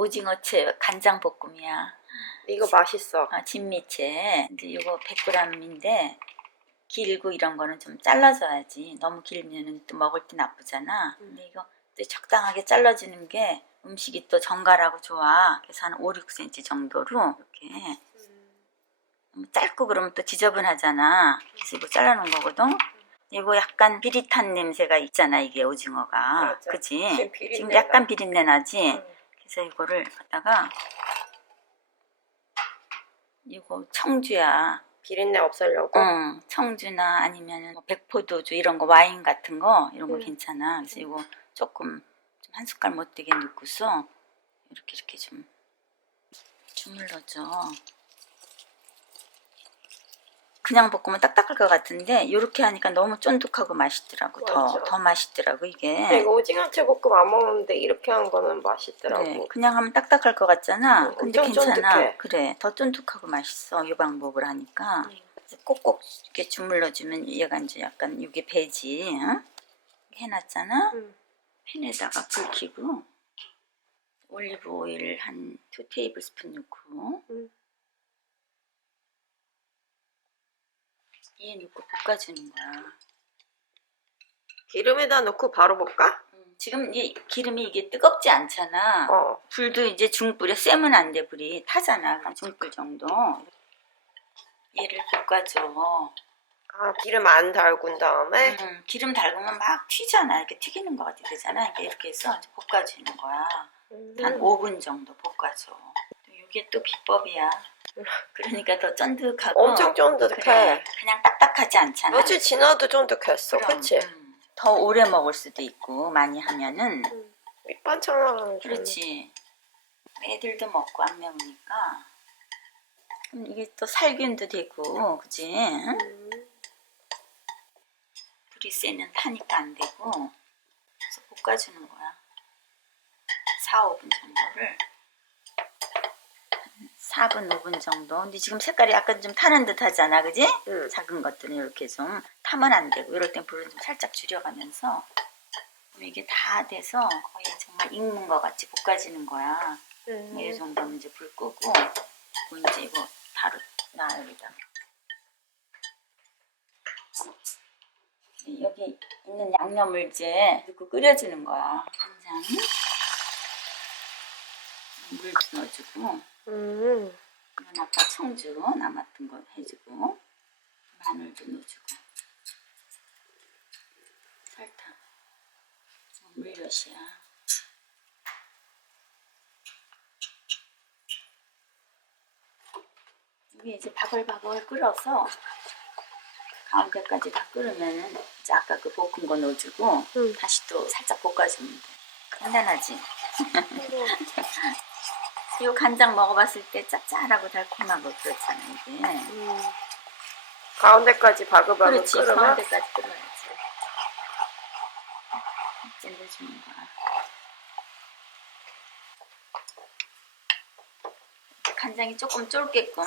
오징어채 간장 볶음이야. 이거 맛있어. 아, 진미채. 이제 이거 100g인데 길고 이런 거는 좀 잘라줘야지. 너무 길면은 또 먹을 때 나쁘잖아. 근데 이거 또 적당하게 잘라주는 게 음식이 또 정갈하고 좋아. 그래서 한 5, 6cm 정도로 이렇게 너무 짧고 그러면 또 지저분하잖아. 그래서 이거 잘라놓은 거거든. 이거 약간 비릿한 냄새가 있잖아 이게 오징어가 맞아. 그치? 지금 지금 약간 나. 비린내 나지? 응. 그래서 이거를 갖다가 이거 청주야 비린내 없애려고. 응, 청주나 아니면 뭐 백포도주 이런 거 와인 같은 거 이런 거 응. 괜찮아 그래서 이거 조금 좀 한 숟갈 못되게 넣고서 이렇게 이렇게 좀 주물러줘 그냥 볶으면 딱딱할 것 같은데 이렇게 하니까 너무 쫀득하고 맛있더라고 더, 맞아. 더 맛있더라고 이게 이거 오징어채 볶음 안 먹는데 이렇게 한 거는 맛있더라고. 그래, 그냥 하면 딱딱할 것 같잖아. 응, 근데 괜찮아. 쫀득해. 그래, 더 쫀득하고 맛있어. 이 방법을 하니까. 응. 꼭꼭 이렇게 주물러주면 얘가 이제 약간 이게 배지. 응? 해놨잖아. 응. 팬에다가 불 켜고 올리브 오일 한2 테이블 스푼 넣고 응. 얘 넣고 볶아주는 거야. 기름에다 넣고 바로 볶아? 음, 지금 이 기름이 이게 뜨겁지 않잖아. 어. 불도 이제 중불에 세면 안 돼 불이 타잖아 한 중불 정도 얘를 볶아줘 아 기름 안 달군 다음에. 음, 기름 달구면 막 튀잖아 이렇게 튀기는 것 같아 되잖아 이렇게, 이렇게 해서 이제 볶아주는 거야 음. 한 5분 정도 볶아줘 이게 또 비법이야 그러니까 더 쫀득하고 엄청 쫀득해. 그래, 그냥 딱딱하지 않잖아 며칠 지나도 쫀득했어. 그럼, 그치? 음, 더 오래 먹을 수도 있고 많이 하면은 음. 밑반찬 하나 그렇지. 애들도 먹고 안 매우니까. 그럼 이게 또 살균도 되고, 그지? 응? 음. 불이 세면 타니까 안 되고. 그래서 볶아주는 거야. 4, 5분 정도를. 한 4분, 5분 정도. 근데 지금 색깔이 약간 좀 타는 듯 하잖아, 그지? 음. 작은 것들은 이렇게 좀 타면 안 되고, 이럴 땐 불을 좀 살짝 줄여가면서. 그럼 이게 다 돼서 거의 정말 익는 것 같이 볶아지는 거야. 음. 이 정도면 이제 불 끄고 뭐 이제 이거 바로 놔 여기다 여기 있는 양념을 이제 넣고 끓여주는 거야 간장 물도 넣어주고 음. 이건 아까 청주 남았던 거 해주고 마늘도 넣어주고 설탕 물엿이야 이게 이제 바글바글 끓어서 가운데까지 다 끓으면은 이제 아까 그 볶은 거 넣어주고 음. 다시 또 살짝 볶아주면 돼 간단하지? 이 간장 먹어봤을 때 짭짤하고 달콤하고 그렇잖아 이게 음. 가운데까지 바글바글 그렇지 끓으면 가운데까지 끓어야지 찔러주는 거야 간장이 조금 쫄게끔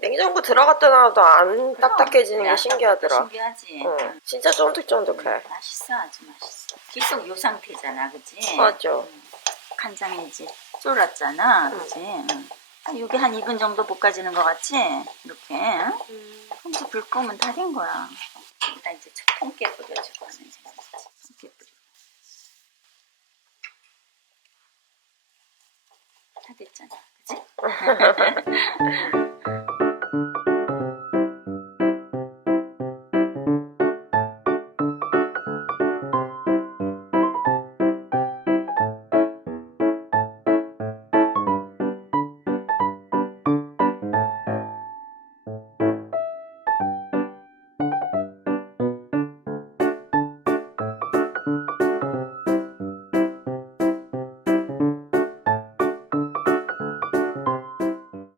냉장고 들어갔다 나와도 안 딱딱해지는 게 신기하더라. 신기하지 응. 진짜 쫀득쫀득해. 음, 맛있어 아주 맛있어 계속 요 상태잖아 그치? 맞아. 음. 간장이 이 제 쫄았잖아 응. 그치? 응. 한 이게 한 2분 정도 볶아지는 것 같지? 이렇게 응? 이제 불 끄면 다된 거야 여기다 이제 통깨 뿌려주고 하면 재밌지 통깨 뿌려 다 됐잖아 그치?